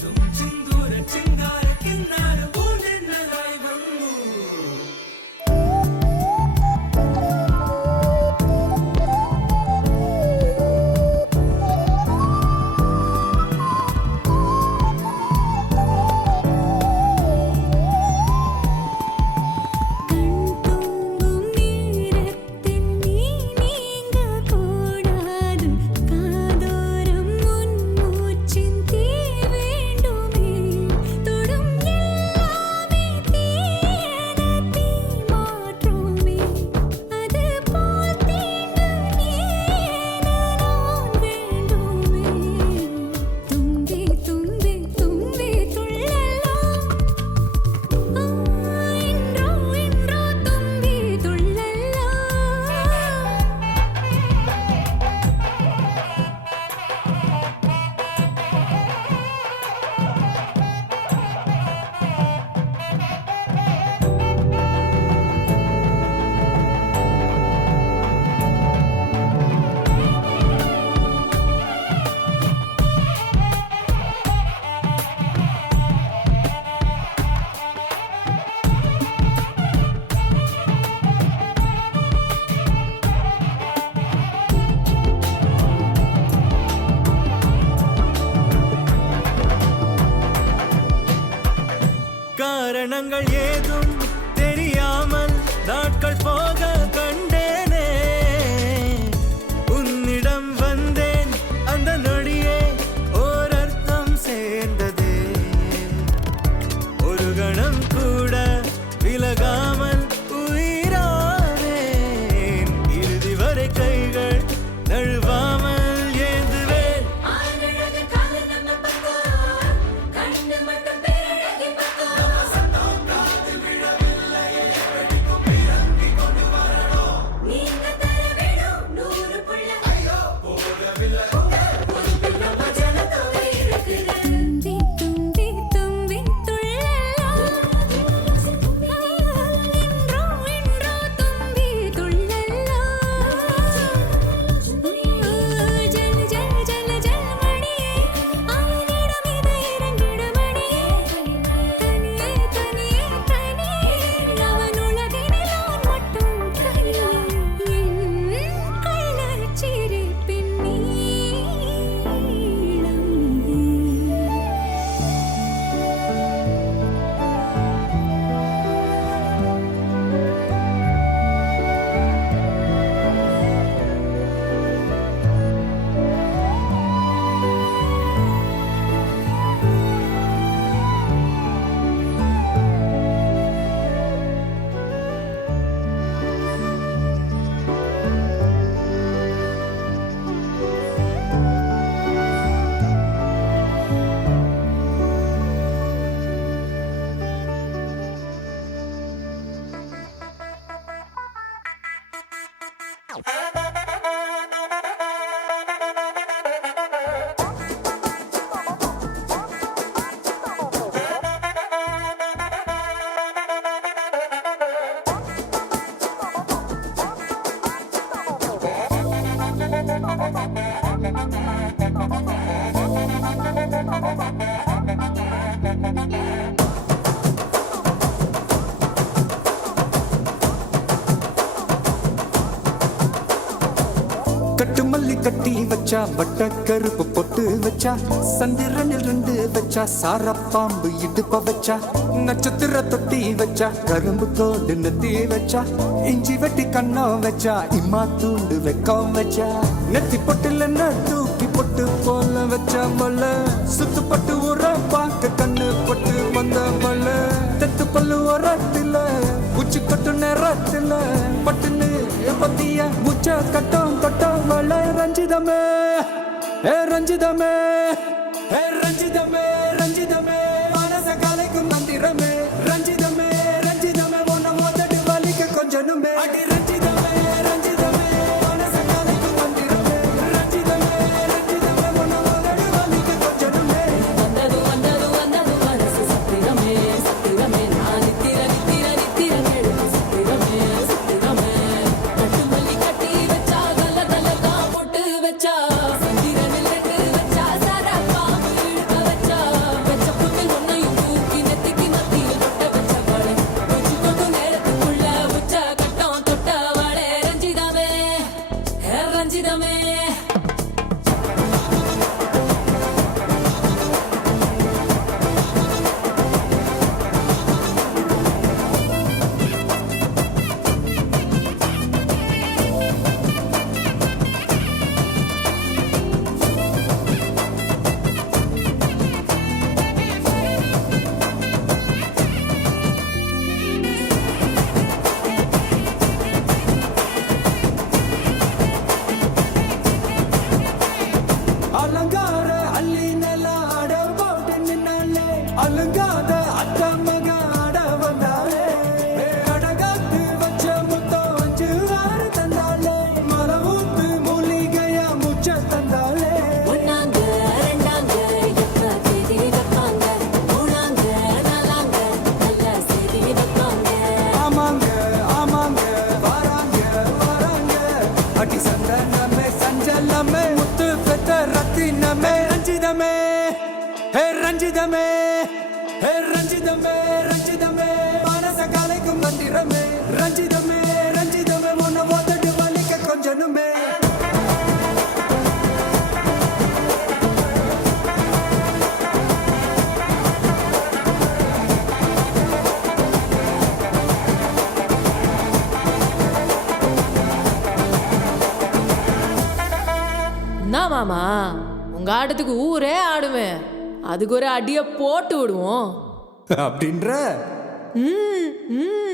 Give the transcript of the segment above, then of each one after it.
Don't ஏதும் தெரியாமல் நாட்கள் போக oh you. வச்சா வட்ட கருப்பு பொத்து வச்சா சந்திரனில் ரெண்டு வச்சா சாரப்பாம்பு இடுப்ப வச்சா நட்சத்திர தொட்டி வச்சா கரும்பு தோடு நெத்தி வச்சா இஞ்சி வெட்டி கண்ணம் வச்சா இம்மா தூண்டு வெக்கம் வச்சா நெத்தி பொட்டுல தூக்கி பொட்டு போல வச்சா மல சுத்துப்பட்டு உர பார்க்க கண்ணு பொட்டு வந்த மல தெத்து பல்லு உரத்துல உச்சி கொட்டு நேரத்துல பட்டுன்னு பத்திய முச்ச கட்டம் தொட்டம் வள ரஞ்சிதமே. ஏ ரஞ்சிதமே ஏ ரஞ்சிதமே. கலங்காத அத்தம ரஞ்சிதமே ரஞ்சிதமே ரஞ்சிதமே உன்னை ஓத்தட்டு வலிக்க கொஞ்சனுமே. மாமா? உங்க ஆட்டத்துக்கு ஊரே ஆடுமே. அதுக்கு ஒரு அடிய போட்டு விடுவோம். அப்படின்ற? ம் ம்.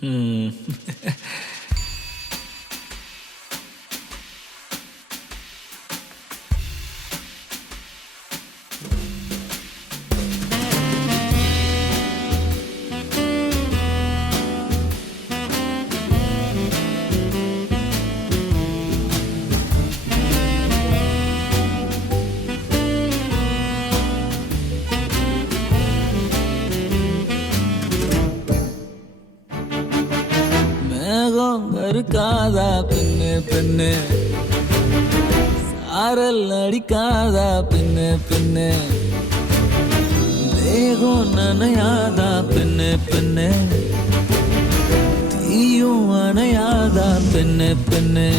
Hmm. பின்னு. சாரல் அடிக்காதா பின்னு பின்னு. தேகம் நனையாதா பின்னு பின்னு. தீயும் அணையாதா பின்னு பின்னு.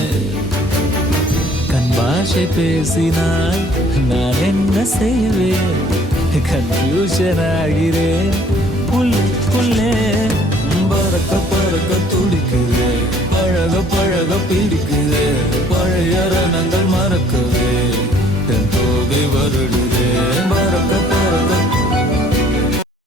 கண் பாஷை பேசினால் நான் என்ன செய்வேன்? கன்ஃபியூஷன் ஆகிறேன். புல் புல்லே பறக்க உலகம் பிடிக்குது. பழைய ரணங்கள் மறக்குது தென் தோகை வருடுதே. மறக்க